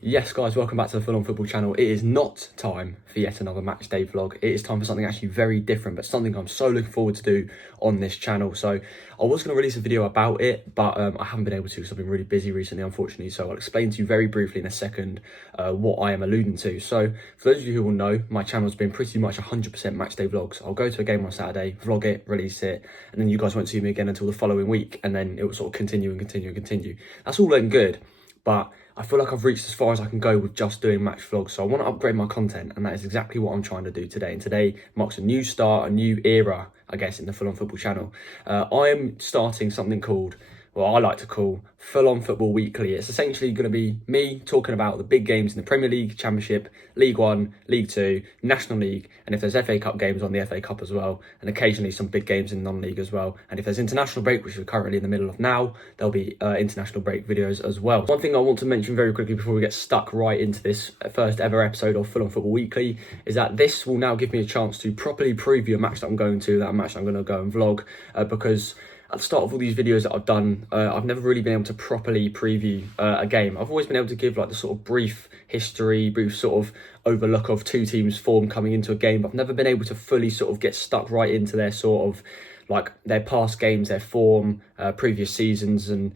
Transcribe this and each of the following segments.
Yes guys, welcome back to the Full On Football channel. It is not time for yet another match day vlog. It is time for something actually very different, but something I'm so looking forward to do on this channel. So I was going to release a video about it, but I haven't been able to because I've been really busy recently, unfortunately. So I'll explain to you very briefly in a second what I am alluding to. So for those of you who will know, my channel's been pretty much 100% match day vlogs. I'll go to a game on Saturday, vlog it, release it, and then you guys won't see me again until the following week, and then it will sort of continue and continue and continue. That's all and good, but I feel like I've reached as far as I can go with just doing match vlogs. So I want to upgrade my content, and that is exactly what I'm trying to do today. And today marks a new start, a new era, I guess, in the Full On Football channel. I am starting something called, well, I like to call Full On Football Weekly. It's essentially going to be me talking about the big games in the Premier League, Championship, League One, League Two, National League, and if there's FA Cup games on the FA Cup as well, and occasionally some big games in non-league as well. And if there's international break, which we're currently in the middle of now, there'll be international break videos as well. One thing I want to mention very quickly before we get stuck right into this first ever episode of Full On Football Weekly is that this will now give me a chance to properly preview a match that I'm going to, that match I'm going to go and vlog, because at the start of all these videos that I've done, I've never really been able to properly preview a game. I've always been able to give like the sort of brief history, brief sort of overlook of two teams' form coming into a game, but I've never been able to fully sort of get stuck right into their sort of like their past games, their form, previous seasons, and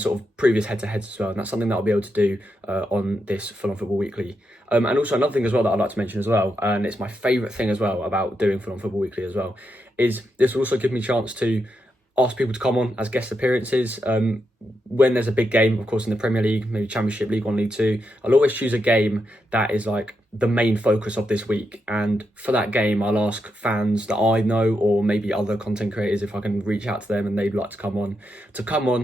sort of previous head-to-heads as well. And that's something that I'll be able to do on this Full On Football Weekly. And also another thing as well that I'd like to mention as well, and it's my favourite thing as well about doing Full On Football Weekly as well, is this will also give me a chance to ask people to come on as guest appearances when there's a big game, of course, in the Premier League, maybe Championship, League One, League Two. I'll always choose a game that is like the main focus of this week, and for that game I'll ask fans that I know, or maybe other content creators, if I can reach out to them and they'd like to come on,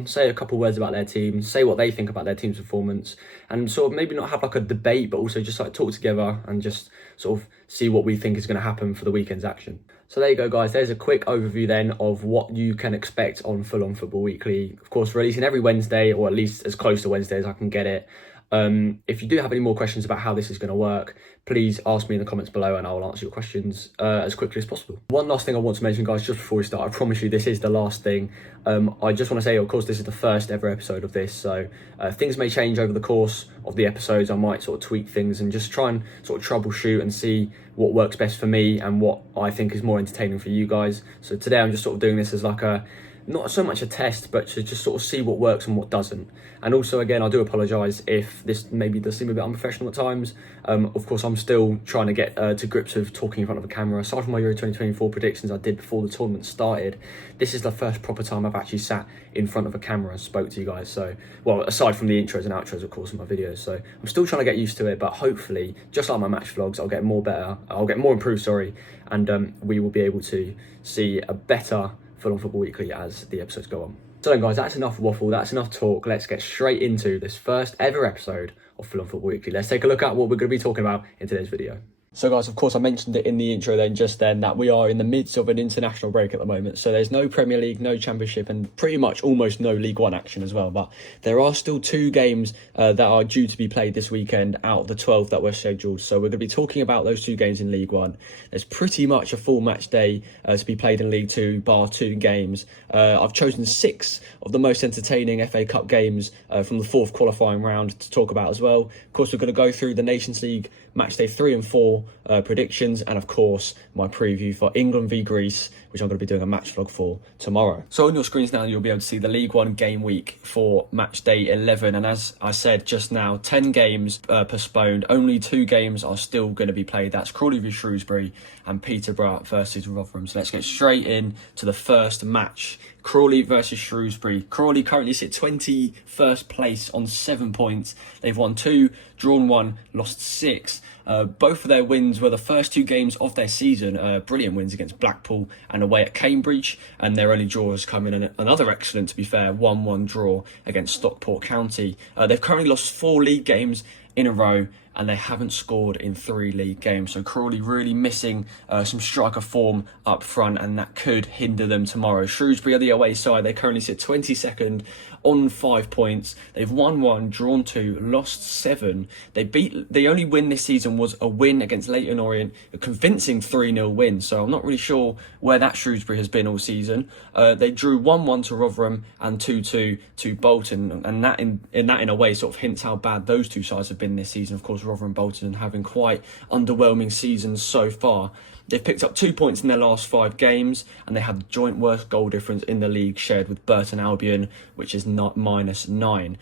say a couple words about their team, say what they think about their team's performance, and sort of maybe not have like a debate, but also just like talk together and just sort of see what we think is going to happen for the weekend's action. So there you go, guys. There's a quick overview then of what you can expect on Full On Football Weekly. Of course, releasing every Wednesday, or at least as close to Wednesday as I can get it. If you do have any more questions about how this is going to work, please ask me in the comments below and I will answer your questions as quickly as possible. One last thing I want to mention, guys, just before we start, I promise you this is the last thing. I just want to say, of course, this is the first ever episode of this, so things may change over the course of the episodes. I might sort of tweak things and just try and sort of troubleshoot and see what works best for me and what I think is more entertaining for you guys. So today I'm just sort of doing this as like a, not so much a test, but to just sort of see what works and what doesn't. And also, again, I do apologise if this maybe does seem a bit unprofessional at times. Of course, I'm still trying to get to grips with talking in front of a camera. Aside from my Euro 2024 predictions I did before the tournament started, this is the first proper time I've actually sat in front of a camera and spoke to you guys. So, well, aside from the intros and outros, of course, in my videos. So I'm still trying to get used to it, but hopefully, just like my match vlogs, I'll get more improved, sorry, and we will be able to see a better Full On Football Weekly as the episodes go on. So then, guys, that's enough waffle, that's enough talk. Let's get straight into this first ever episode of Full On Football Weekly. Let's take a look at what we're going to be talking about in today's video. So guys, of course, I mentioned it in the intro just then that we are in the midst of an international break at the moment. So there's no Premier League, no Championship, and pretty much almost no League One action as well. But there are still two games that are due to be played this weekend out of the 12 that were scheduled. So we're going to be talking about those two games in League One. There's pretty much a full match day to be played in League Two, bar two games. I've chosen 6 of the most entertaining FA Cup games from the 4th qualifying round to talk about as well. Of course, we're going to go through the Nations League match day 3 and 4 predictions, and of course my preview for England v Greece, which I'm going to be doing a match vlog for tomorrow. So on your screens now you'll be able to see the League One game week for match day 11, and as I said just now, 10 games postponed. Only 2 games are still going to be played. That's Crawley v Shrewsbury and Peterborough versus Rotherham. So let's get straight in to the first match. Crawley versus Shrewsbury. Crawley currently sit 21st place on 7 points. They've won 2, drawn 1, lost 6. Both of their wins were the first 2 games of their season. Brilliant wins against Blackpool and away at Cambridge. And their only draws come in another excellent, to be fair, 1-1 draw against Stockport County. They've currently lost 4 league games in a row, and they haven't scored in 3 league games. So Crawley really missing some striker form up front, and that could hinder them tomorrow. Shrewsbury are the away side. They currently sit 22nd on 5 points. They've won 1, drawn 2, lost 7. The only win this season was a win against Leyton Orient, a convincing 3-0 win. So I'm not really sure where that Shrewsbury has been all season. They drew 1-1 to Rotherham and 2-2 to Bolton, and that in a way sort of hints how bad those two sides have been this season. Of course, Rotherham and Bolton having quite underwhelming seasons so far. They've picked up 2 points in their last 5 games, and they have the joint worst goal difference in the league, shared with Burton Albion, which is not -9.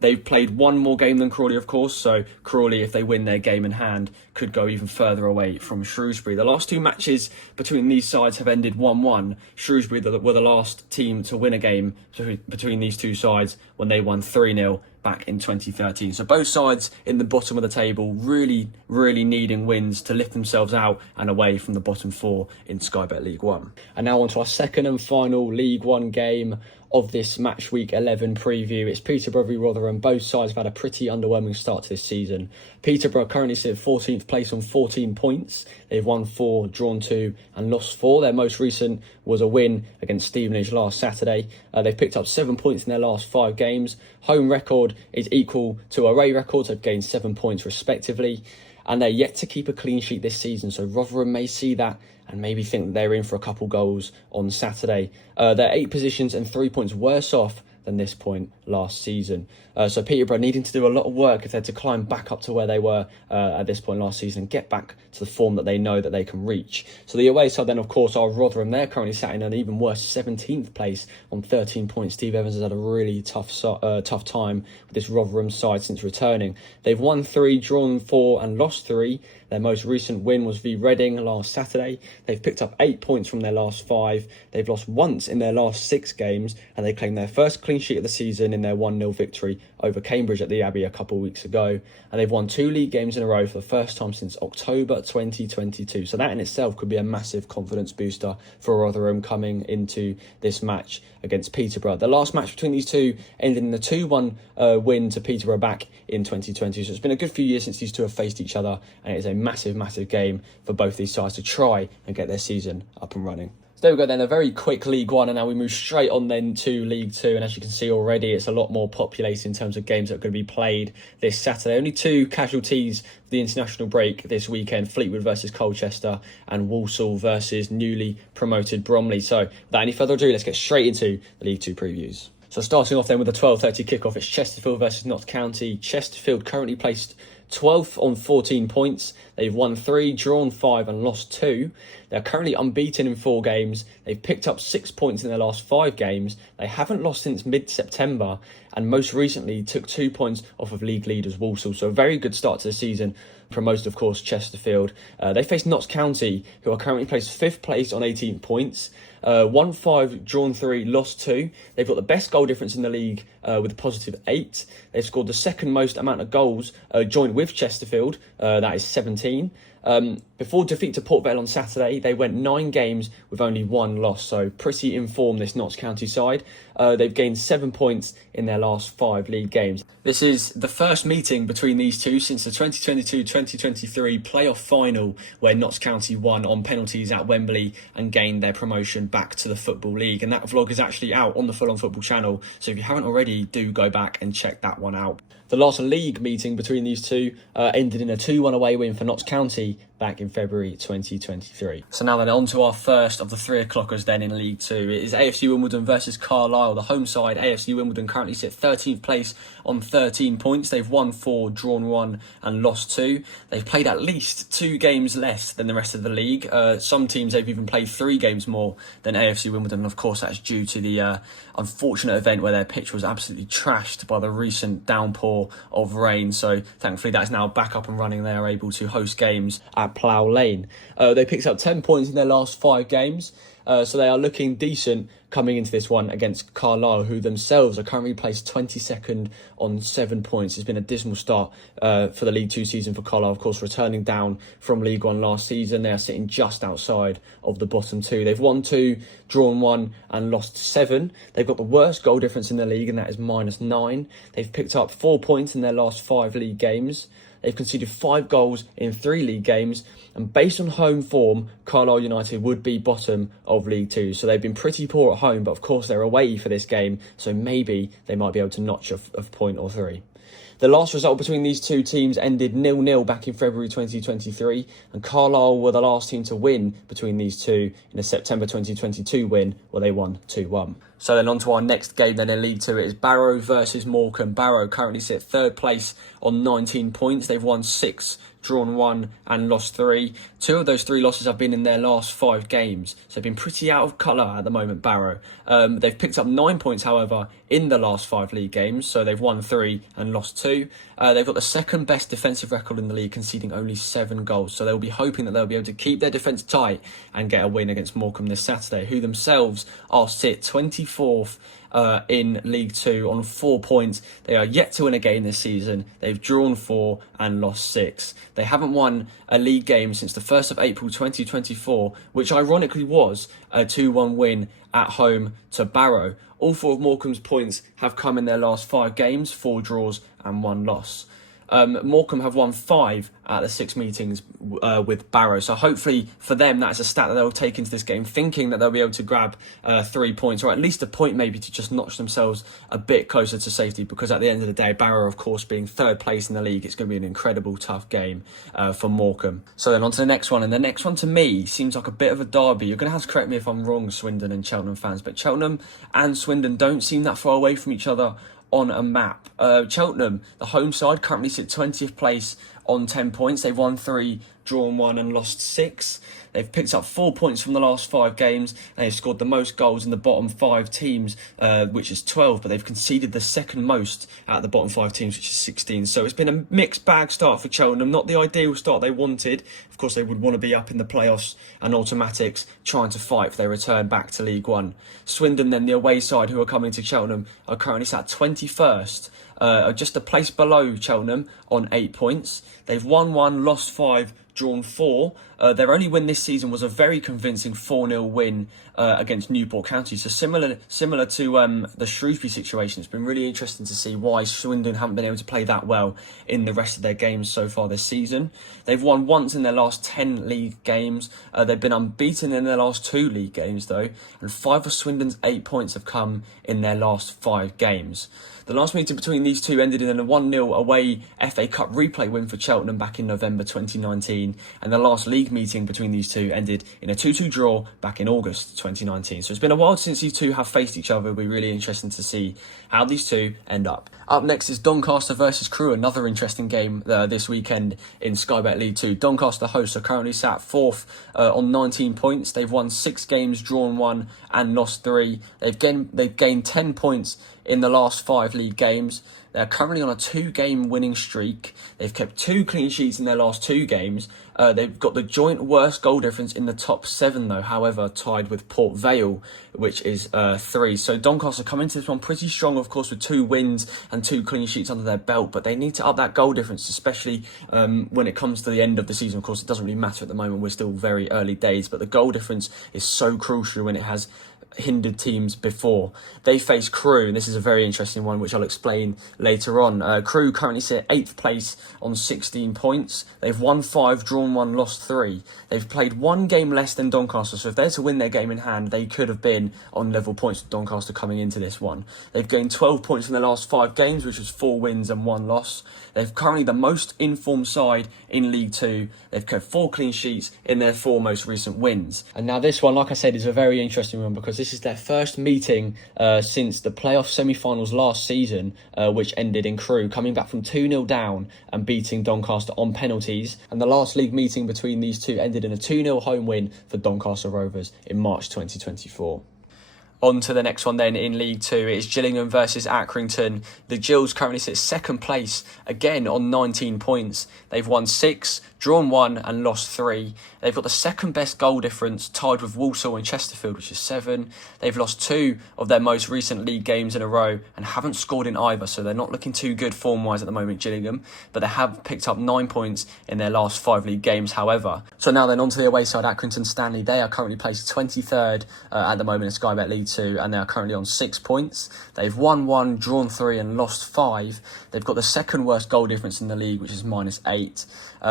They've played one more game than Crawley, of course, so Crawley, if they win their game in hand, could go even further away from Shrewsbury. The last 2 matches between these sides have ended 1-1. Shrewsbury were the last team to win a game between these two sides when they won 3-0 back in 2013. So both sides in the bottom of the table really, really needing wins to lift themselves out and away from the bottom 4 in Sky Bet League One. And now on to our second and final League One game of this match week 11 preview. It's Peterborough v Rotherham. Both sides have had a pretty underwhelming start to this season. Peterborough currently sit 14th place on 14 points. They've won 4, drawn 2 and lost 4. Their most recent was a win against Stevenage last Saturday. They've picked up 7 points in their last 5 games. Home record is equal to away records. They've gained 7 points respectively. And they're yet to keep a clean sheet this season. So Rotherham may see that and maybe think that they're in for a couple goals on Saturday. They're 8 positions and 3 points worse off than this point last season. So Peterborough needing to do a lot of work if they're to climb back up to where they were at this point last season and get back to the form that they know that they can reach. So the away side then, of course, are Rotherham. They're currently sat in an even worse 17th place on 13 points. Steve Evans has had a really tough time with this Rotherham side since returning. They've won 3, drawn 4 and lost 3. Their most recent win was v Reading last Saturday. They've picked up 8 points from their last 5. They've lost once in their last 6 games, and they claimed their first clean sheet of the season in their 1-0 victory over Cambridge at the Abbey a couple of weeks ago. And they've won 2 league games in a row for the first time since October 2022. So that in itself could be a massive confidence booster for Rotherham coming into this match against Peterborough. The last match between these two ended in a 2-1 win to Peterborough back in 2020. So it's been a good few years since these two have faced each other, and it is a massive game for both these sides to try and get their season up and running. So there we go then, a very quick League One, and now we move straight on then to League Two. And as you can see already, it's a lot more populated in terms of games that are going to be played this Saturday. Only 2 casualties for the international break this weekend: Fleetwood versus Colchester and Walsall versus newly promoted Bromley. So without any further ado, let's get straight into the League Two previews. So starting off then with the 12:30 kickoff, it's Chesterfield versus Notts County. Chesterfield currently placed 12th on 14 points. They've won 3, drawn 5 and lost 2. They're currently unbeaten in 4 games. They've picked up 6 points in their last 5 games. They haven't lost since mid-September, and most recently took 2 points off of league leaders Walsall. So a very good start to the season. Promoted, of course, Chesterfield. They face Notts County, who are currently placed 5th place on 18 points. Won 5, drawn 3, lost 2. They've got the best goal difference in the league with a positive 8. They've scored the second most amount of goals joint with Chesterfield. That is 17. Before defeat to Port Vale on Saturday, they went 9 games with only 1 loss, so pretty in form, this Notts County side. They've gained 7 points in their last 5 league games. This is the first meeting between these two since the 2022-2023 playoff final, where Notts County won on penalties at Wembley and gained their promotion back to the Football League. And that vlog is actually out on the Full On Football channel, so if you haven't already, do go back and check that one out. The last league meeting between these two ended in a 2-1 away win for Notts County back in February 2023. So now then, on to our first of the 3 o'clockers then in League 2. It is AFC Wimbledon versus Carlisle. The home side, AFC Wimbledon, currently sit 13th place on 13 points. They've won 4, drawn 1 and lost 2. They've played at least 2 games less than the rest of the league. Some teams, they've even played 3 games more than AFC Wimbledon. And of course, that's due to the unfortunate event where their pitch was absolutely trashed by the recent downpour of rain. So thankfully that's now back up and running. They are able to host games at Plough Lane. They picked up 10 points in their last 5 games. So they are looking decent coming into this one against Carlisle, who themselves are currently placed 22nd on 7 points. It's been a dismal start for the League 2 season for Carlisle, of course, returning down from League 1 last season. They are sitting just outside of the bottom 2. They've won 2, drawn 1 and lost 7. They've got the worst goal difference in the league, and that is -9. They've picked up 4 points in their last 5 league games. They've conceded 5 goals in 3 league games, and based on home form, Carlisle United would be bottom of League Two. So they've been pretty poor at home, but of course they're away for this game, so maybe they might be able to notch a point or three. The last result between these two teams ended 0-0 back in February 2023, and Carlisle were the last team to win between these two in a September 2022 win, where they won 2-1. So then on to our next game then in League Two. It is Barrow versus Morecambe. Barrow currently sit third place on 19 points. They've won 6, drawn 1 and lost 3. 2 of those 3 losses have been in their last 5 games. So they've been pretty out of colour at the moment, Barrow. They've picked up 9 points, however, in the last 5 league games. So they've won 3 and lost 2. They've got the second best defensive record in the league, conceding only 7 goals. So they'll be hoping that they'll be able to keep their defence tight and get a win against Morecambe this Saturday, who themselves are sit 24th in League Two on 4 points. They are yet to win a game this season. They've drawn 4 and lost 6. They haven't won a league game since the 1st of April 2024, which ironically was a 2-1 win at home to Barrow. All 4 of Morecambe's points have come in their last 5 games, 4 draws and 1 loss. Morecambe have won 5 out of 6 meetings with Barrow. So hopefully for them, that's a stat that they'll take into this game, thinking that they'll be able to grab 3 points, or at least a point maybe, to just notch themselves a bit closer to safety. Because at the end of the day, Barrow, of course, being third place in the league, it's going to be an incredible tough game for Morecambe. So then on to the next one. And the next one to me seems like a bit of a derby. You're going to have to correct me if I'm wrong, Swindon and Cheltenham fans, but Cheltenham and Swindon don't seem that far away from each other on a map. Cheltenham, the home side, currently sit 20th place on 10 points. They've won 3, drawn 1 and lost 6. They've picked up 4 points from the last 5 games. They've scored the most goals in the bottom 5 teams, which is 12, but they've conceded the second most out of the bottom 5 teams, which is 16. So it's been a mixed bag start for Cheltenham. Not the ideal start they wanted. Of course, they would want to be up in the playoffs and automatics, trying to fight for their return back to League One. Swindon, then, the away side, who are coming to Cheltenham, are currently sat 21st, just a place below Cheltenham on 8 points. They've won 1, lost 5, drawn 4. Their only win this season was a very convincing 4-0 win against Newport County. So similar to the Shrewsbury situation. It's been really interesting to see why Swindon haven't been able to play that well in the rest of their games so far this season. They've won once in their last 10 league games. They've been unbeaten in their last 2 league games, though. And 5 of Swindon's 8 points have come in their last 5 games. The last meeting between these two ended in a 1-0 away FA Cup replay win for Cheltenham back in November 2019, and the last league meeting between these two ended in a 2-2 draw back in August 2019. So it's been a while since these two have faced each other. It'll be really interesting to see how these two end up. Up next is Doncaster versus Crewe, another interesting game this weekend in Sky Bet League 2. Doncaster hosts are currently sat 4th on 19 points. They've won 6 games, drawn 1 and lost 3. They've gained 10 points in the last 5 league games. They're currently on a 2-game winning streak. They've kept 2 clean sheets in their last 2 games. They've got the joint worst goal difference in the top 7, though, however, tied with Port Vale, which is 3. So Doncaster come into this one pretty strong, of course, with 2 wins and 2 clean sheets under their belt, but they need to up that goal difference, especially when it comes to the end of the season. Of course, it doesn't really matter at the moment. We're still very early days, but the goal difference is so crucial when it has hindered teams before. They face Crewe, and this is a very interesting one, which I'll explain later on. Crewe currently sit 8th place on 16 points. They've won 5, drawn 1, lost 3. They've played 1 game less than Doncaster, so if they're to win their game in hand, they could have been on level points with Doncaster coming into this one. They've gained 12 points in their last 5 games, which was 4 wins and 1 loss. They're currently the most informed side in League 2. They've kept 4 clean sheets in their 4 most recent wins. And now this one, like I said, is a very interesting one, because this is their first meeting since the playoff semi-finals last season, which ended in Crewe coming back from 2-0 down and beating Doncaster on penalties. And the last league meeting between these two ended in a 2-0 home win for Doncaster Rovers in March 2024. On to the next one then in League 2. It is Gillingham versus Accrington. The Gills currently sit 2nd place, again on 19 points. They've won 6, drawn 1 and lost 3. They've got the second best goal difference, tied with Walsall and Chesterfield, which is 7. They've lost 2 of their most recent league games in a row and haven't scored in either, so they're not looking too good form-wise at the moment, Gillingham, but they have picked up 9 points in their last 5 league games, however. So now then, on to the away side, Accrington Stanley. They are currently placed 23rd at the moment in Sky Bet League 2, and they are currently on 6 points. They've won 1, drawn 3 and lost 5. They've got the second worst goal difference in the league, which is -8.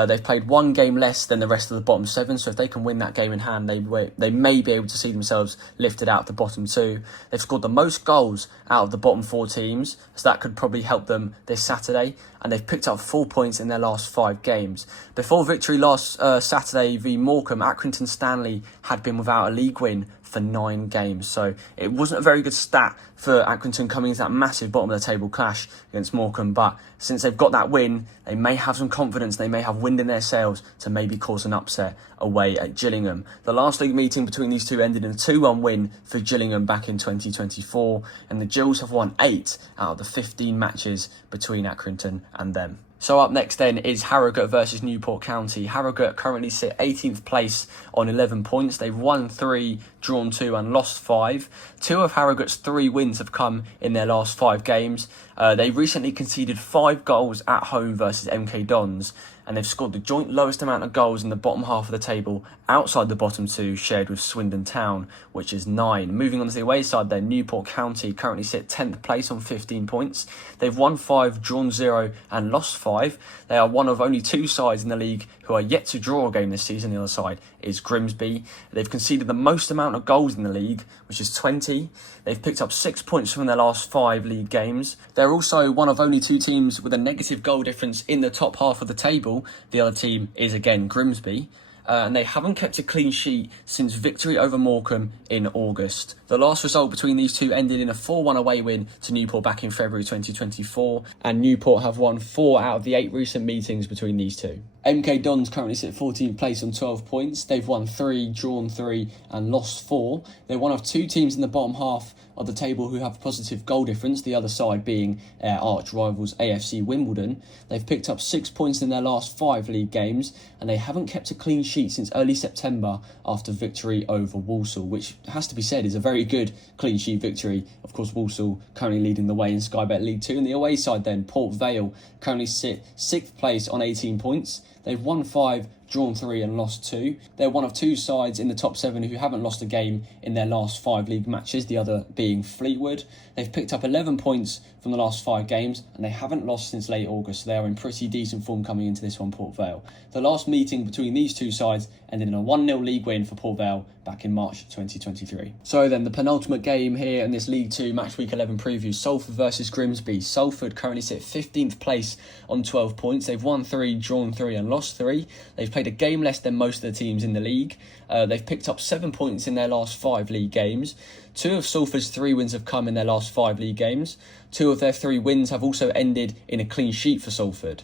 They've played 1 game less than the rest of the bottom 7, so if they can win that game in hand, they may be able to see themselves lifted out of the bottom 2. They've scored the most goals out of the bottom 4 teams, so that could probably help them this Saturday, and they've picked up 4 points in their last 5 games. Before victory last Saturday v Morecambe, Accrington Stanley had been without a league win for 9 games, so it wasn't a very good stat for Accrington coming into that massive bottom of the table clash against Morecambe, but since they've got that win, they may have some confidence, they may have wind in their sails to maybe cause an upset away at Gillingham. The last league meeting between these two ended in a 2-1 win for Gillingham back in 2024, and the Gills have won 8 out of the 15 matches between Accrington and them. So up next then is Harrogate versus Newport County. Harrogate currently sit 18th place on 11 points. They've won 3, drawn 2 and lost 5. 2 of Harrogate's 3 wins have come in their last 5 games. They recently conceded 5 goals at home versus MK Dons, and they've scored the joint lowest amount of goals in the bottom half of the table outside the bottom 2, shared with Swindon Town, which is 9. Moving on to the away side then, Newport County currently sit 10th place on 15 points. They've won 5, drawn 0 and lost 5. They are one of only 2 sides in the league who are yet to draw a game this season. The other side is Grimsby. They've conceded the most amount of goals in the league, which is 20. They've picked up 6 points from their last 5 league games. They're also one of only 2 teams with a negative goal difference in the top half of the table. The other team is again Grimsby. And they haven't kept a clean sheet since victory over Morecambe in August. The last result between these two ended in a 4-1 away win to Newport back in February 2024, and Newport have won 4 out of the 8 recent meetings between these two. MK Dons currently sit 14th place on 12 points. They've won 3, drawn 3 and lost 4. They're one of 2 teams in the bottom half of the table who have a positive goal difference, the other side being arch rivals AFC Wimbledon. They've picked up 6 points in their last 5 league games, and they haven't kept a clean sheet since early September after victory over Walsall, which has to be said is a very good clean sheet victory. Of course, Walsall currently leading the way in Sky Bet League 2. And the away side then, Port Vale currently sit 6th place on 18 points. They've won 5, drawn 3 and lost 2. They're one of 2 sides in the top 7 who haven't lost a game in their last 5 league matches, the other being Fleetwood. They've picked up 11 points from the last 5 games, and they haven't lost since late August, so they are in pretty decent form coming into this one, Port Vale. The last meeting between these 2 sides ended in a 1-0 league win for Port Vale back in March 2023. So then the penultimate game here in this League 2 Match Week 11 preview, Salford versus Grimsby. Salford currently sit 15th place on 12 points. They've won 3, drawn 3 and lost 3. They've played a game less than most of the teams in the league. They've picked up 7 points in their last 5 league games. 2 of Salford's 3 wins have come in their last 5 league games. 2 of their 3 wins have also ended in a clean sheet for Salford.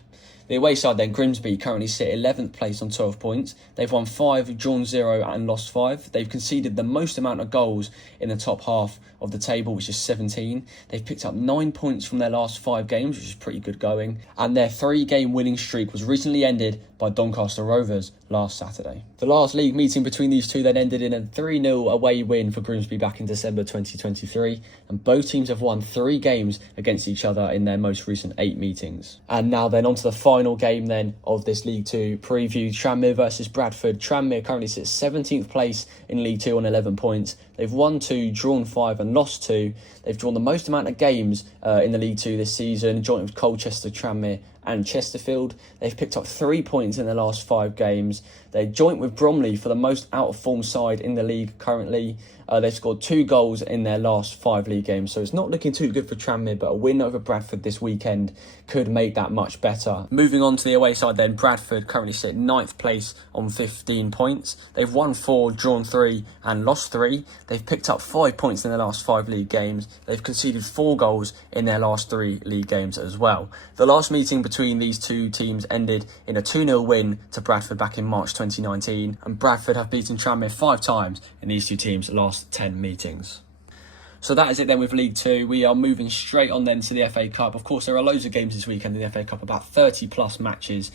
The away side then, Grimsby currently sit 11th place on 12 points. They've won 5, drawn 0 and lost 5. They've conceded the most amount of goals in the top half of the table, which is 17. They've picked up 9 points from their last 5 games, which is pretty good going. And their 3-game winning streak was recently ended by Doncaster Rovers last Saturday. The last league meeting between these two then ended in a 3-0 away win for Grimsby back in December 2023, and both teams have won 3 games against each other in their most recent 8 meetings. And now then on to the final game then of this League 2 preview, Tranmere versus Bradford. Tranmere currently sits 17th place in League 2 on 11 points. They've won 2, drawn 5 and lost 2. They've drawn the most amount of games in the League 2 this season, joint with Colchester, Tranmere and Chesterfield. They've picked up 3 points in their last 5 games. They're joint with Bromley for the most out-of-form side in the league currently. They've scored 2 goals in their last 5 league games, so it's not looking too good for Tranmere, but a win over Bradford this weekend could make that much better. Moving on to the away side then, Bradford currently sit 9th place on 15 points. They've won 4, drawn 3 and lost 3. They've picked up 5 points in their last 5 league games. They've conceded 4 goals in their last 3 league games as well. The last meeting between these 2 teams ended in a 2-0 win to Bradford back in March 2019, and Bradford have beaten Tranmere 5 times in these 2 teams' last 10 meetings. So that is it then with League Two. We are moving straight on then to the FA Cup. Of course, there are loads of games this weekend in the FA Cup, about 30 plus matches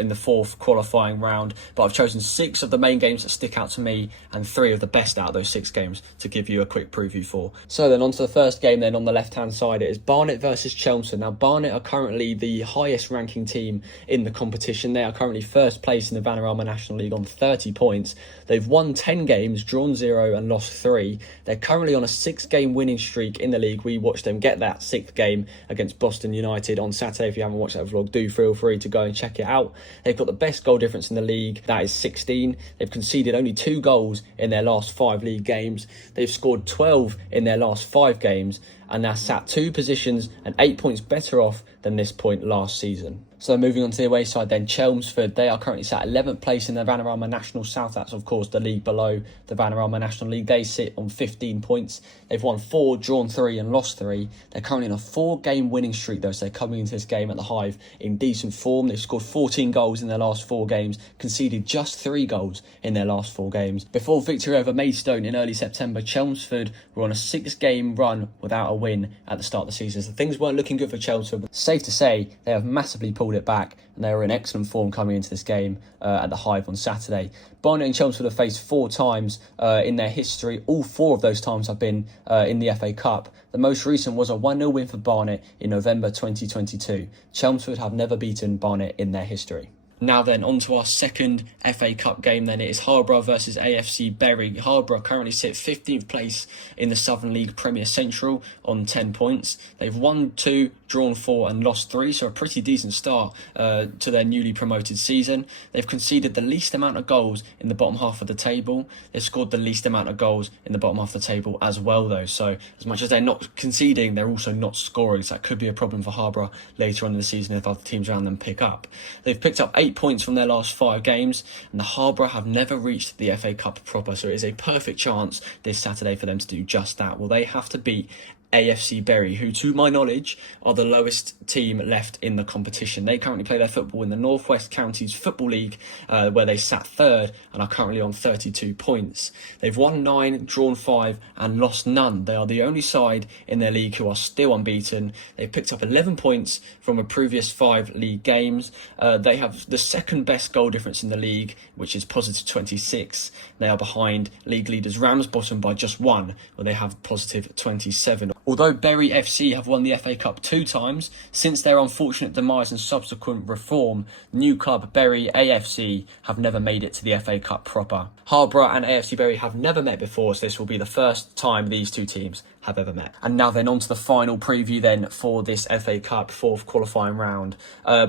in the fourth qualifying round. But I've chosen 6 of the main games that stick out to me and 3 of the best out of those 6 games to give you a quick preview for. So then on to the first game then on the left-hand side. It is Barnet versus Chelmsford. Now, Barnet are currently the highest ranking team in the competition. They are currently first place in the Vanarama National League on 30 points. They've won 10 games, drawn 0 and lost 3. They're currently on a 6-game winning streak in the league. We watched them get that 6th game against Boston United on Saturday. If you haven't watched that vlog, do feel free to go and check it out. They've got the best goal difference in the league, that is 16. They've conceded only 2 goals in their last 5 league games. They've scored 12 in their last 5 games, and they're sat 2 positions and 8 points better off than this point last season. So moving on to the away side then, Chelmsford, they are currently sat 11th place in the Vanarama National South. That's of course the league below the Vanarama National League. They sit on 15 points. They've won 4, drawn 3 and lost 3. They're currently on a 4-game winning streak though, so they're coming into this game at the Hive in decent form. They've scored 14 goals in their last 4 games, conceded just 3 goals in their last 4 games. Before victory over Maidstone in early September, Chelmsford were on a 6-game run without a win at the start of the season. So things weren't looking good for Chelmsford, but safe to say they have massively pulled it back and they were in excellent form coming into this game at the Hive on Saturday. Barnet and Chelmsford have faced 4 times in their history. All 4 of those times have been in the FA Cup. The most recent was a 1-0 win for Barnet in November 2022. Chelmsford have never beaten Barnet in their history. Now then, on to our second FA Cup game then. It is Harborough versus AFC Bury. Harborough currently sit 15th place in the Southern League Premier Central on 10 points. They've won 2, drawn 4 and lost 3, so a pretty decent start to their newly promoted season. They've conceded the least amount of goals in the bottom half of the table. They've scored the least amount of goals in the bottom half of the table as well though. So as much as they're not conceding, they're also not scoring. So that could be a problem for Harborough later on in the season if other teams around them pick up. They've picked up 8 points from their last 5 games, and the Harborough have never reached the FA Cup proper, so it is a perfect chance this Saturday for them to do just that. Well, they have to beat AFC Bury, who to my knowledge are the lowest team left in the competition. They currently play their football in the North West Counties Football League, where they sat 3rd and are currently on 32 points. They've won 9, drawn 5 and lost none. They are the only side in their league who are still unbeaten. They've picked up 11 points from a previous 5 league games. They have the second best goal difference in the league, which is positive 26. They are behind league leaders Ramsbottom by just 1, where they have positive 27. Although Bury FC have won the FA Cup 2 times, since their unfortunate demise and subsequent reform, new club Bury AFC have never made it to the FA Cup proper. Harborough and AFC Bury have never met before, so this will be the first time these 2 teams have ever met. And now then on to the final preview then for this FA Cup 4th qualifying round.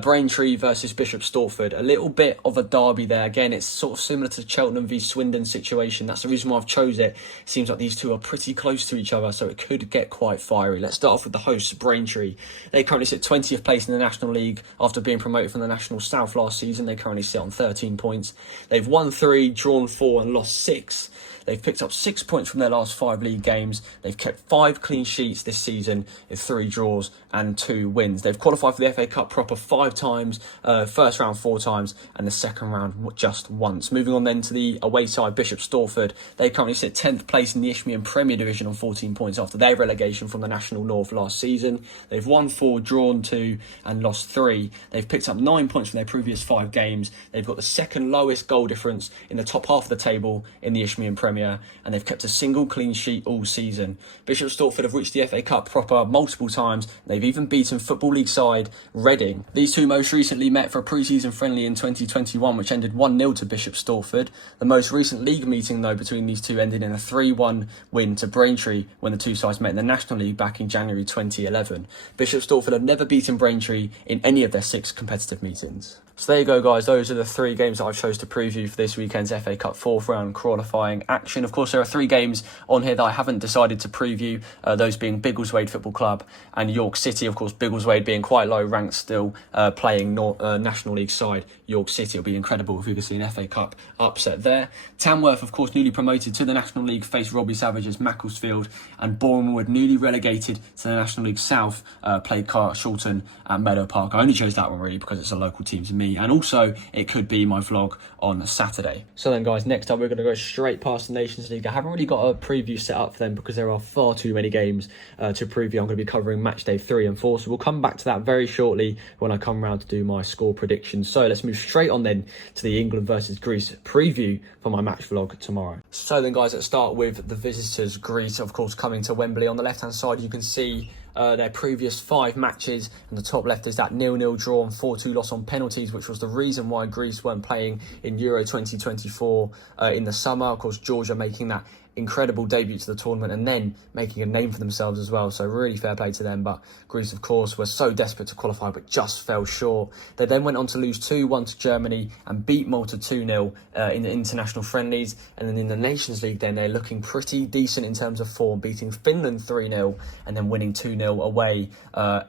Braintree versus Bishop Stortford. A little bit of a derby there. Again, it's sort of similar to Cheltenham v Swindon situation. That's the reason why I've chose it. It seems like these 2 are pretty close to each other, so it could get quite fiery. Let's start off with the hosts, Braintree. They currently sit 20th place in the National League after being promoted from the National South last season. They currently sit on 13 points. They've won 3, drawn 4 and lost 6. They've picked up 6 points from their last 5 league games. They've kept 5 clean sheets this season with 3 draws and 2 wins. They've qualified for the FA Cup proper 5 times, first round 4 times, and the second round just once. Moving on then to the away side, Bishop Stortford. They currently sit 10th place in the Isthmian Premier Division on 14 points after their relegation from the National North last season. They've won 4, drawn 2, and lost 3. They've picked up 9 points from their previous 5 games. They've got the second lowest goal difference in the top half of the table in the Isthmian Premier, and they've kept a single clean sheet all season. Bishop Stortford have reached the FA Cup proper multiple times. They've even beaten Football League side Reading. These 2 most recently met for a pre-season friendly in 2021, which ended 1-0 to Bishop Stortford. The most recent league meeting, though, between these 2 ended in a 3-1 win to Braintree when the 2 sides met in the National League back in January 2011. Bishop Stortford have never beaten Braintree in any of their 6 competitive meetings. So there you go, guys. Those are the 3 games that I've chose to preview for this weekend's FA Cup 4th round qualifying action. Of course, there are 3 games on here that I haven't decided to preview, those being Biggleswade Football Club and York City. Of course, Biggleswade being quite low ranked still, playing National League side York City. It'll be incredible if we could see an FA Cup upset there. Tamworth, of course, newly promoted to the National League, face Robbie Savage's Macclesfield, and Bournemouth, newly relegated to the National League South, played Carshalton at Meadow Park. I only chose that one really because it's a local team to me. be, and also it could be my vlog on Saturday. So then guys, next up we're going to go straight past the Nations League. I haven't really got a preview set up for them because there are far too many games to preview. I'm going to be covering match day 3 and 4, so we'll come back to that very shortly when I come around to do my score predictions. So let's move straight on then to the England versus Greece preview for my match vlog tomorrow. So then guys, let's start with the visitors, Greece, of course, coming to Wembley. On the left hand side you can see their previous 5 matches, and the top left is that 0-0 draw and 4-2 loss on penalties, which was the reason why Greece weren't playing in Euro 2024 in the summer. Of course, Georgia making that incredible debut to the tournament and then making a name for themselves as well, so really fair play to them. But Greece, of course, were so desperate to qualify but just fell short. They then went on to lose 2-1 to Germany and beat Malta 2-0 in the international friendlies, and then in the Nations League then they're looking pretty decent in terms of form, beating Finland 3-0 and then winning 2-0 away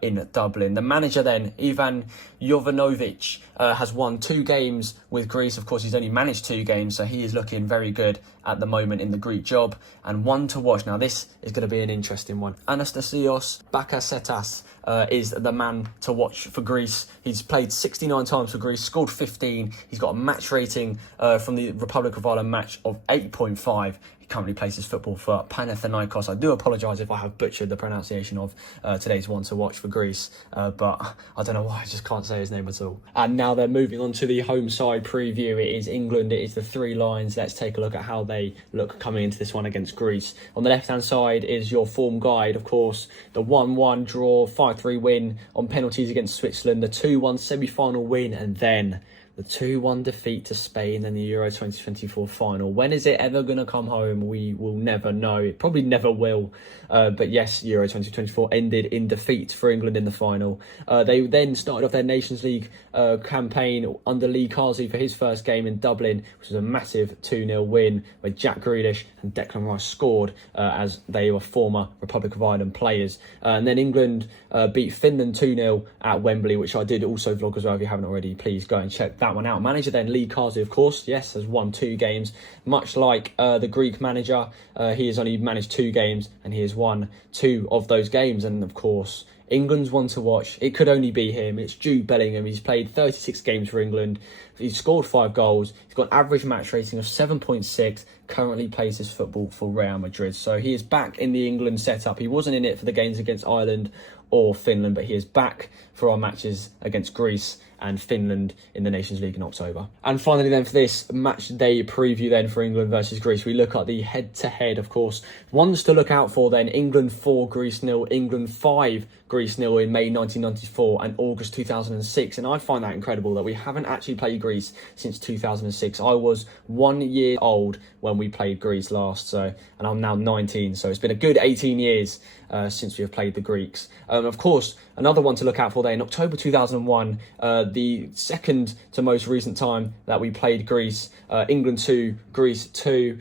in Dublin. The manager then, Ivan Jovanovic, has won 2 games with Greece. Of course, he's only managed 2 games, so he is looking very good at the moment in the Greek job. And one to watch, now this is going to be an interesting one. Anastasios Bakasetas is the man to watch for Greece. He's played 69 times for Greece, scored 15. He's got a match rating from the Republic of Ireland match of 8.5. He currently plays his football for Panathinaikos. I do apologise if I have butchered the pronunciation of today's one to watch for Greece, but I don't know why, I just can't say his name at all. And now they're moving on to the home side preview. It is England, it is the 3 lines. Let's take a look at how they look coming into this one against Greece. On the left hand side is your form guide, of course, the 1-1 draw, 5-3 win on penalties against Switzerland, the 2-1 semi-final win, and then the 2-1 defeat to Spain in the Euro 2024 final. When is it ever going to come home? We will never know. It probably never will. But yes, Euro 2024 ended in defeat for England in the final. They then started off their Nations League campaign under Lee Carsey for his first game in Dublin, which was a massive 2-0 win where Jack Grealish and Declan Rice scored as they were former Republic of Ireland players. And then England beat Finland 2-0 at Wembley, which I did also vlog as well. If you haven't already, please go and check that one out. Manager then Lee Carsey, of course, yes, has won 2 games. Much like the Greek manager, he has only managed 2 games and he has won 2 of those games. And of course, England's one to watch. It could only be him. It's Jude Bellingham. He's played 36 games for England. He's scored 5 goals. He's got an average match rating of 7.6. Currently plays his football for Real Madrid. So he is back in the England setup. He wasn't in it for the games against Ireland or Finland, but he is back for our matches against Greece and Finland in the Nations League in October. And finally then, for this match day preview then for England versus Greece, we look at the head-to-head, of course. Ones to look out for then: England 4, Greece 0, England 5, Greece 0 in May 1994 and August 2006. And I find that incredible that we haven't actually played Greece since 2006. I was 1 year old when we played Greece last, and I'm now 19, so it's been a good 18 years since we have played the Greeks. Of course, another one to look out for there in October 2001, the second to most recent time that we played Greece, England 2, Greece 2.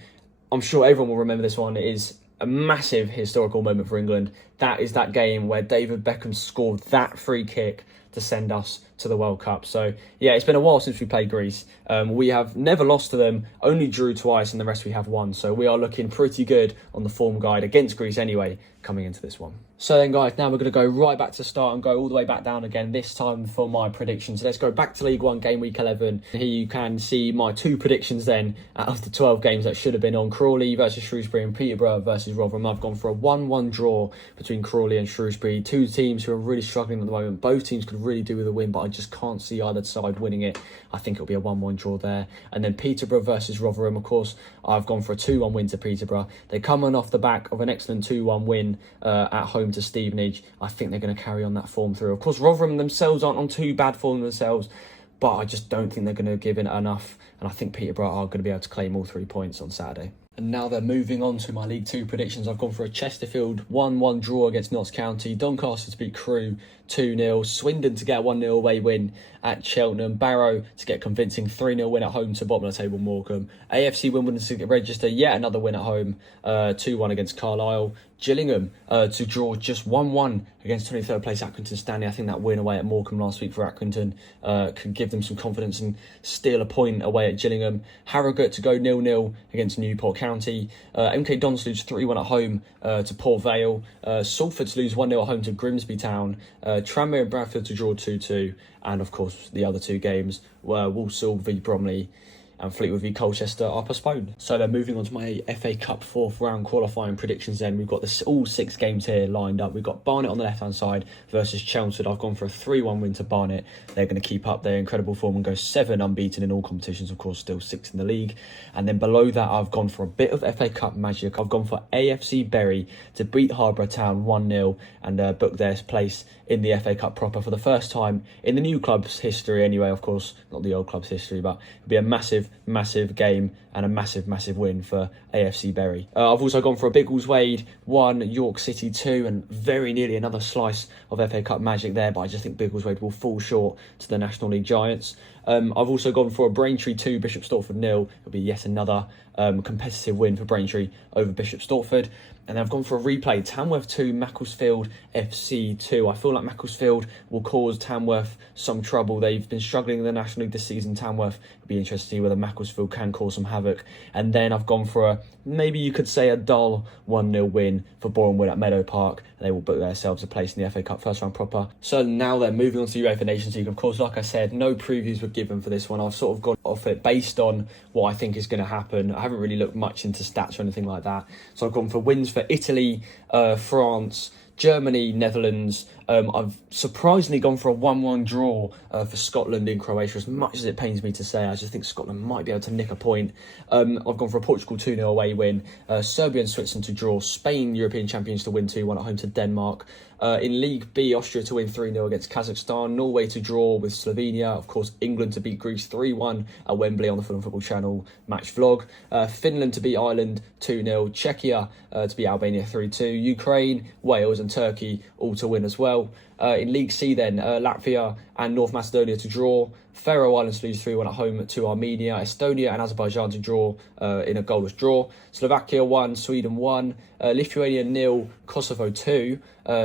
I'm sure everyone will remember this one. It is a massive historical moment for England. That is that game where David Beckham scored that free kick to send us to the World Cup. So yeah, it's been a while since we played Greece. We have never lost to them, only drew twice, and the rest we have won. So we are looking pretty good on the form guide against Greece anyway, coming into this one. So then guys, now we're going to go right back to start and go all the way back down again, this time for my predictions. So let's go back to League One game week 11. Here you can see my 2 predictions then out of the 12 games that should have been on: Crawley versus Shrewsbury and Peterborough versus Rotherham. I've gone for a 1-1 draw between Crawley and Shrewsbury, 2 teams who are really struggling at the moment. Both teams could really do with a win, but I just can't see either side winning it. I think it'll be a 1-1 draw there. And then Peterborough versus Rotherham, of course, I've gone for a 2-1 win to Peterborough. They're coming off the back of an excellent 2-1 win at home to Stevenage. I think they're going to carry on that form through. Of course, Rotherham themselves aren't on too bad form themselves, but I just don't think they're going to give in enough. And I think Peterborough are going to be able to claim all 3 points on Saturday. And now they're moving on to my League 2 predictions. I've gone for a Chesterfield 1-1 draw against Notts County, Doncaster to beat Crewe 2-0, Swindon to get a 1-0 away win at Cheltenham, Barrow to get a convincing 3-0 win at home to bottom of the table Morecambe, AFC Wimbledon to register yet another win at home, 2-1 against Carlisle, Gillingham to draw just 1-1 against 23rd place Accrington Stanley. I think that win away at Morecambe last week for Accrington could give them some confidence and steal a point away at Gillingham. Harrogate to go 0-0 against Newport County. MK Dons lose 3-1 at home to Port Vale. Salford to lose 1-0 at home to Grimsby Town. Tranmere and Bradford to draw 2-2. And of course, the other two games were Walsall v Bromley and Fleetwood v Colchester are postponed. So then moving on to my FA Cup fourth round qualifying predictions then. We've got all 6 games here lined up. We've got Barnet on the left-hand side versus Chelmsford. I've gone for a 3-1 win to Barnet. They're going to keep up their incredible form and go 7 unbeaten in all competitions, of course, still 6th in the league. And then below that, I've gone for a bit of FA Cup magic. I've gone for AFC Bury to beat Harbour Town 1-0 and book their place in the FA Cup proper for the first time in the new club's history anyway, of course, not the old club's history, but it'll be a massive game and a massive win for AFC Bury. I've also gone for a Biggleswade 1, York City 2, and very nearly another slice of FA Cup magic there, but I just think Biggleswade will fall short to the National League giants. I've also gone for a Braintree 2, Bishop Stortford 0. It'll be yet another competitive win for Braintree over Bishop Stortford. And then I've gone for a replay, Tamworth 2, Macclesfield FC 2. I feel like Macclesfield will cause Tamworth some trouble. They've been struggling in the National League this season, Tamworth. It'll be interesting to see whether Macclesfield can cause some havoc. And then I've gone for maybe you could say a dull 1-0 win for Boreham Wood at Meadow Park. They will book themselves a place in the FA Cup first round proper. So now they're moving on to the UEFA Nations League. Of course, like I said, no previews were given for this one. I've sort of gone off it based on what I think is going to happen. I haven't really looked much into stats or anything like that. So I've gone for wins for Italy, France, Germany, Netherlands. I've surprisingly gone for a 1-1 draw for Scotland in Croatia, as much as it pains me to say. I just think Scotland might be able to nick a point. I've gone for a Portugal 2-0 away win, Serbia and Switzerland to draw, Spain, European champions, to win 2-1 at home to Denmark. In League B, Austria to win 3-0 against Kazakhstan, Norway to draw with Slovenia, of course England to beat Greece 3-1 at Wembley on the Fulham Football Channel match vlog, Finland to beat Ireland 2-0, Czechia to beat Albania 3-2, Ukraine, Wales and Turkey all to win as well. In League C then, Latvia and North Macedonia to draw, Faroe Islands to lose 3-1 at home to Armenia, Estonia and Azerbaijan to draw in a goalless draw, Slovakia 1, Sweden 1, Lithuania 0, Kosovo 2,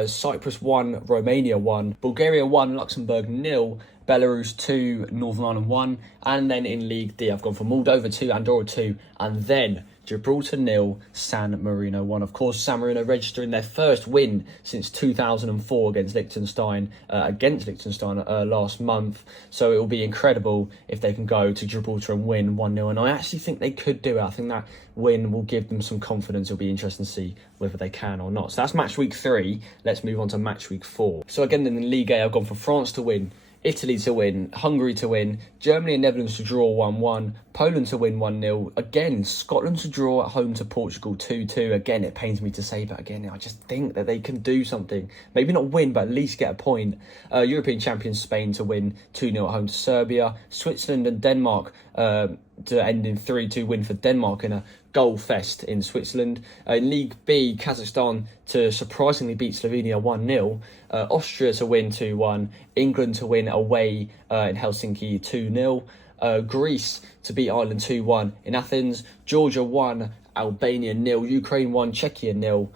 Cyprus 1, Romania 1, Bulgaria 1, Luxembourg 0, Belarus 2, Northern Ireland 1, and then in League D I've gone for Moldova 2, Andorra 2, and then Gibraltar 0, San Marino 1. Of course, San Marino registering their first win since 2004 against Liechtenstein last month. So it will be incredible if they can go to Gibraltar and win 1-0. And I actually think they could do it. I think that win will give them some confidence. It'll be interesting to see whether they can or not. So that's match week 3. Let's move on to match week 4. So again, in the Ligue A, I've gone for France to win, Italy to win, Hungary to win, Germany and Netherlands to draw 1-1, Poland to win 1-0, again Scotland to draw at home to Portugal 2-2. Again, it pains me to say, but again I just think that they can do something, maybe not win but at least get a point. European champions Spain to win 2-0 at home to Serbia, Switzerland and Denmark to end in 3-2 win for Denmark in a goal fest in Switzerland. In League B, Kazakhstan to surprisingly beat Slovenia 1-0, Austria to win 2-1, England to win away in Helsinki 2-0, Greece to beat Ireland 2-1 in Athens, Georgia 1, Albania 0, Ukraine 1, Czechia 0,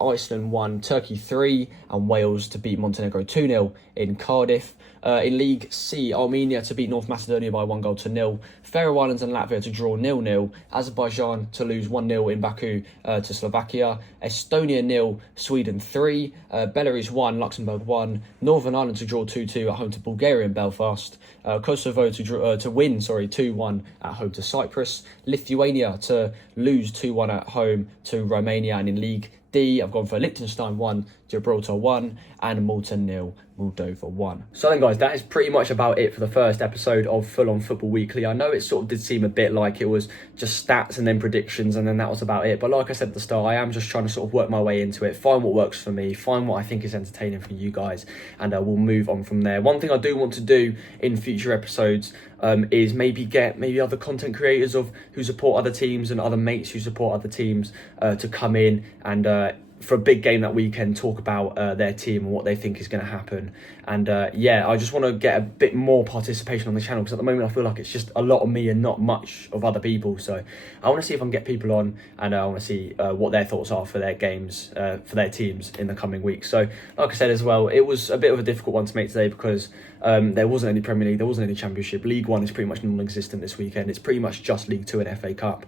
Iceland 1, Turkey 3, and Wales to beat Montenegro 2-0 in Cardiff. In League C, Armenia to beat North Macedonia by 1-0, Faroe Islands and Latvia to draw 0-0, Azerbaijan to lose 1-0 in Baku to Slovakia, Estonia 0, Sweden 3, Belarus 1, Luxembourg 1, Northern Ireland to draw 2-2 at home to Bulgaria in Belfast, Kosovo to win 2-1 at home to Cyprus, Lithuania to lose 2-1 at home to Romania, and in League D, I've gone for Liechtenstein 1, Gibraltar 1, and Malta 0, Moldova 1. So then guys, that is pretty much about it for the first episode of Full On Football Weekly. I know it sort of did seem a bit like it was just stats and then predictions and then that was about it, but like I said at the start, I am just trying to sort of work my way into it, find what works for me, find what I think is entertaining for you guys, and we'll move on from there. One thing I do want to do in future episodes is maybe get other content creators who support other teams and other mates who support other teams to come in and for a big game that weekend, talk about their team and what they think is going to happen. And yeah, I just want to get a bit more participation on the channel, because at the moment I feel like it's just a lot of me and not much of other people. So I want to see if I can get people on, and I want to see what their thoughts are for their games, for their teams in the coming weeks. So like I said as well, it was a bit of a difficult one to make today, because there wasn't any Premier League, there wasn't any Championship. League One is pretty much non-existent this weekend. It's pretty much just League Two and FA Cup.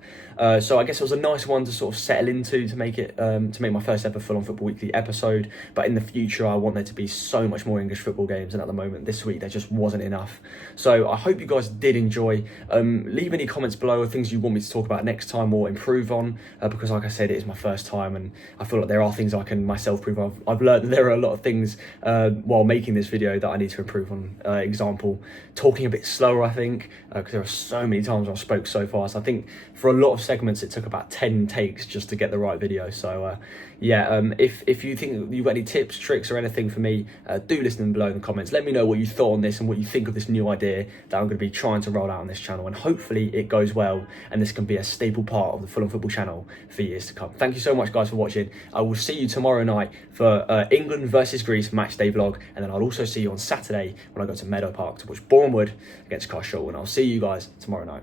So I guess it was a nice one to sort of settle into, to make it to make my first ever Full On Football Weekly episode. But in the future, I want there to be so much more English football games, and at the moment this week there just wasn't enough. So I hope you guys did enjoy. Leave any comments below, or things you want me to talk about next time or improve on, because like I said, it is my first time, and I feel like there are things I can myself improve on. I've learned that there are a lot of things while making this video that I need to improve on. Example, talking a bit slower, I think, because there are so many times I spoke so fast. I think for a lot of segments it took about 10 takes just to get the right video. So yeah, if you think you've got any tips, tricks or anything for me, do list them below in the comments. Let me know what you thought on this and what you think of this new idea that I'm going to be trying to roll out on this channel, and hopefully it goes well and this can be a staple part of the Full On Football channel for years to come. Thank you so much guys for watching. I will see you tomorrow night for England versus Greece match day vlog, and then I'll also see you on Saturday when I go to Meadow Park to watch Bournemouth against Carshall, and I'll see you guys tomorrow night.